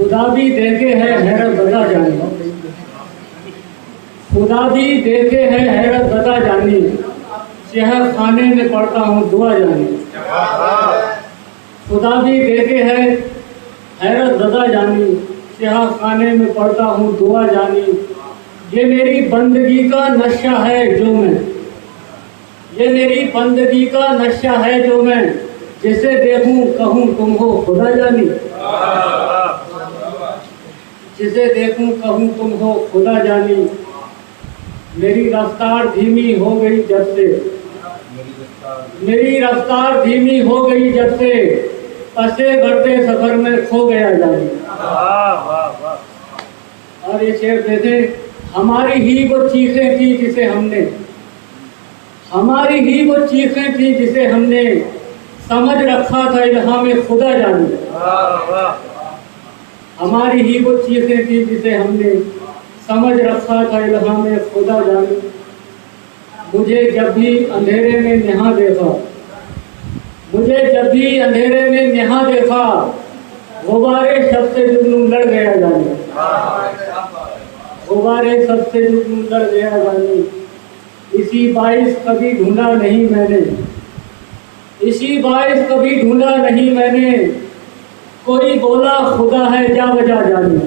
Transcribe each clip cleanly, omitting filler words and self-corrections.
खुदा भी देखे है हैरत बता जानी, खुदा भी देखे है हैरत बता जानी, शहर खाने में पढ़ता हूँ दुआ जानी। खुदा भी देखे है हैरत बता जानी, शहर खाने में पढ़ता हूँ दुआ जानी। ये मेरी बंदगी का नशा है जो मैं, ये मेरी बंदगी का नशा है जो मैं, जिसे देखूं कहूं तुम हो खुदा जानी, जिसे देखूं कहूं तुम हो खुदा जानी। मेरी रफ्तार धीमी हो गई जब से, मेरी रफ्तार धीमी हो गई जब से, पसे बढ़ते सफर में खो गया जानी। और ये शेर देखे, हमारी ही वो चीखें थी जिसे हमने, हमारी ही वो चीखें थी जिसे हमने समझ रखा था इल्हाम में खुदा जानी। हमारी ही वो चीखें थी जिसे हमने समझ रखा था इल्हाम में खुदा जानी। मुझे जब भी अंधेरे में नेहा देखा, मुझे जब भी अंधेरे में नेहा देखा, गुब्बारे सबसे जुगनू लड़ गया जानी, गुब्बारे सबसे जुगनू लड़ गया जानी। इसी बाइस कभी ढूंढा नहीं मैंने, इसी बाइस कभी ढूंढा नहीं मैंने, कोई बोला खुदा है जा बजा जानी।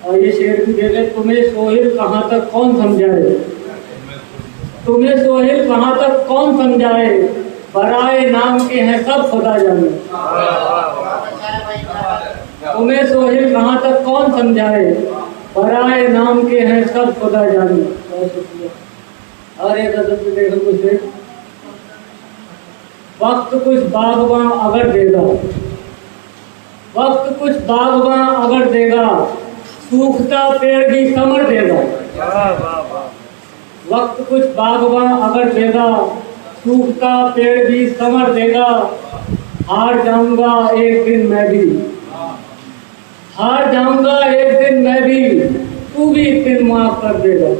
और ये शेर भी देखे, तुम्हें सोहेल कहाँ तक कौन समझाए, तुम्हें सोहेल कहाँ तक कौन समझाए, बराए नाम के हैं सब खुदा जाने। तुम्हें सोहेल कहाँ तक कौन समझाए, बराए नाम के हैं सब खुदा जाने। और एक अदब से देखो कुछ, वक्त कुछ बागबां अगर देगा, वक्त कुछ बागबां अगर देगा, सूखता पेड़ भी समर देगा। वक्त कुछ बागबां अगर देगा, सूखता पेड़ भी समर देगा। हार जाऊंगा एक दिन मैं भी, हार जाऊंगा एक दिन मैं भी, तू भी एक दिन माफ कर देगा।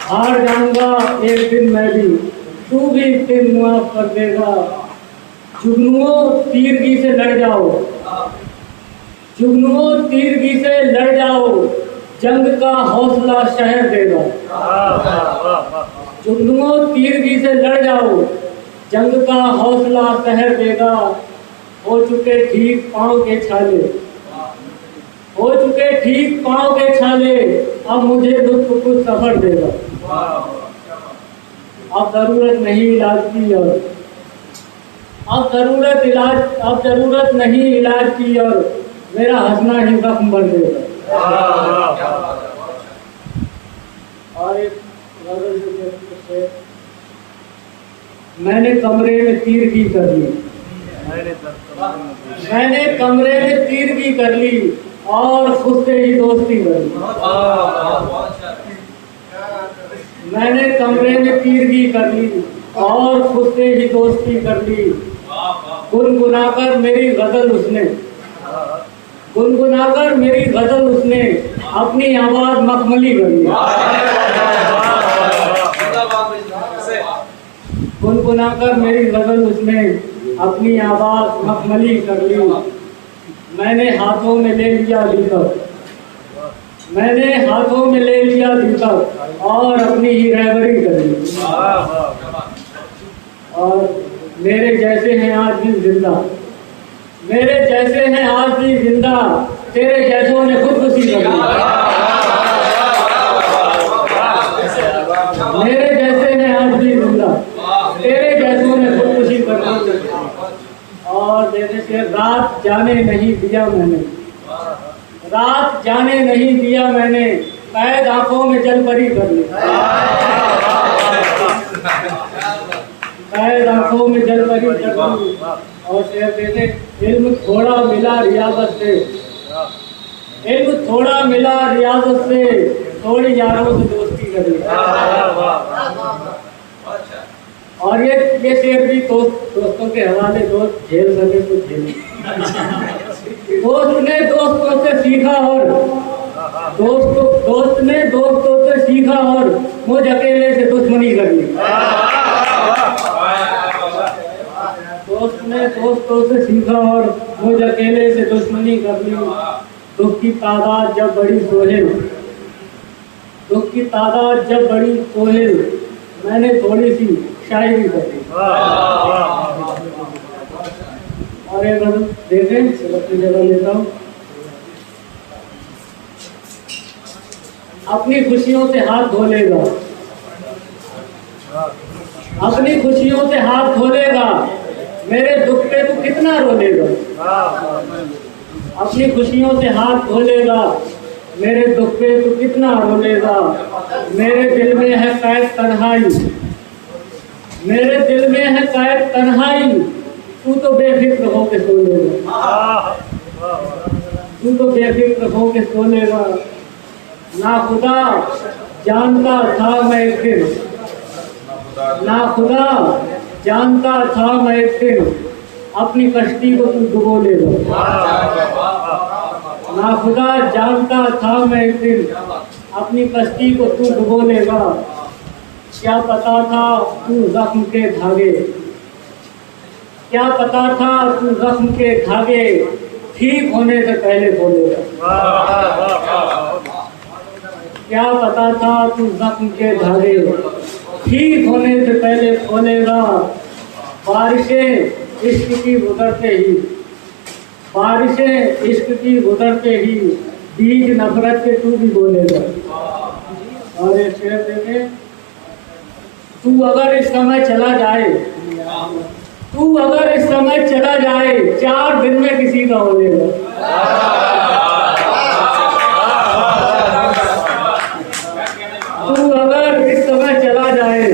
हार जाऊंगा एक दिन मैं भी, तू भी एक दिन माफ कर देगा। जुगनुओं तीरगी से लड़ जाओ, जुगनुओं तीरगी से लड़ जाओ, जंग का हौसला शहर देगा। जुगनुओं तीरगी से लड़ जाओ, जंग का हौसला शहर देगा। हो चुके ठीक पाँव के छाले, हो चुके ठीक पाँव के छाले, अब मुझे लुत्फ कुछ सफर देगा। अब जरूरत नहीं इलाज की और, अब जरूरत नहीं इलाज की और, मेरा हंसना ही जख्म भर देगा। और एक मैंने कमरे में तीरगी कर ली, मैंने कमरे में तीरगी कर ली और खुद से ही दोस्ती कर ली। मैंने कमरे में तीरगी कर ली और खुद से ही दोस्ती कर ली। गुनगुनाकर मेरी गजल उसने, गुनगुनाकर मेरी गजल उसने, अपनी आवाज मखमली कर ली। गुनगुनाकर मेरी गजल उसने, अपनी आवाज मखमली कर ली। मैंने हाथों में ले लिया दीपक, मैंने हाथों में ले लिया दीपक और अपनी ही रहबरी कर ली। और मेरे जैसे हैं आज भी जिंदा, मेरे जैसे हैं आज भी जिंदा, तेरे जैसों ने खुदकुशी कर ली। मेरे जैसे हैं आज भी जिंदा, तेरे जैसों ने खुदकुशी कर ली। और जैसे से रात जाने नहीं दिया मैंने, रात जाने नहीं दिया मैंने, कैद आंखों में जलपरी कर ली। कैद आंखों में जलपरी कर ली। और शेर देते, इल्म थोड़ा मिला रियाजत से, इल्म थोड़ा मिला रियाजत से, थोड़ी यारों से दोस्ती कर ली। और ये शेर भी दोस्तों के हवाले, दोस्त झेल सके तो झेले। दोस्त ने दोस्तों से सीखा और दोस्त ने दोस्तों से सीखा और मुझ अकेले से दुश्मनी कर ली। दोस्त ने दोस्तों से सीखा और मुझ अकेले से दुश्मनी कर ली। दुख की तादाद जब बड़ी सोहेल, दुख की तादाद जब बड़ी सोहेल, मैंने थोड़ी सी शायरी कर दी। और एक गजल देखें, अपनी जगह लेता हूँ। अपनी खुशियों से हाथ धो लेगा, अपनी खुशियों से हाथ धो लेगा, मेरे दुख पे तू कितना रो लेगा। अपनी खुशियों से हाथ धो लेगा, मेरे दुख पे तू कितना रो लेगा। मेरे दिल में है कैद तन्हाई, मेरे दिल में है कैद तन्हाई, तू तो बेफिक्र होके सो लेगा, तू तो बेफिक्र होके सो लेगा। ना खुदा जानता था मैं एक दिन, ना खुदा जानता था मैं एक दिन, अपनी कश्ती को तू डुबो लेगा। ना खुदा जानता था मैं एक दिन, अपनी कश्ती को तू डुबो लेगा। क्या पता था तू जख्म के धागे, क्या पता था तू जख्म के धागे ठीक होने से पहले खोलेगा। क्या पता था तू जख्म के धागे ठीक होने से पहले खोलेगा। बारिशें इश्क की गुजरते ही, बारिशें इश्क की गुजरते ही, बीज नफरत के तू भी बोलेगा। और एक शेर देखे, तू अगर इस समय चला जाए, तू अगर इस समय चला जाए, 4 दिन में किसी का हो लेगा। तू अगर इस समय चला जाए,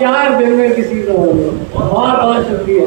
4 दिन में किसी का हो लेगा। बहुत बहुत शुक्रिया।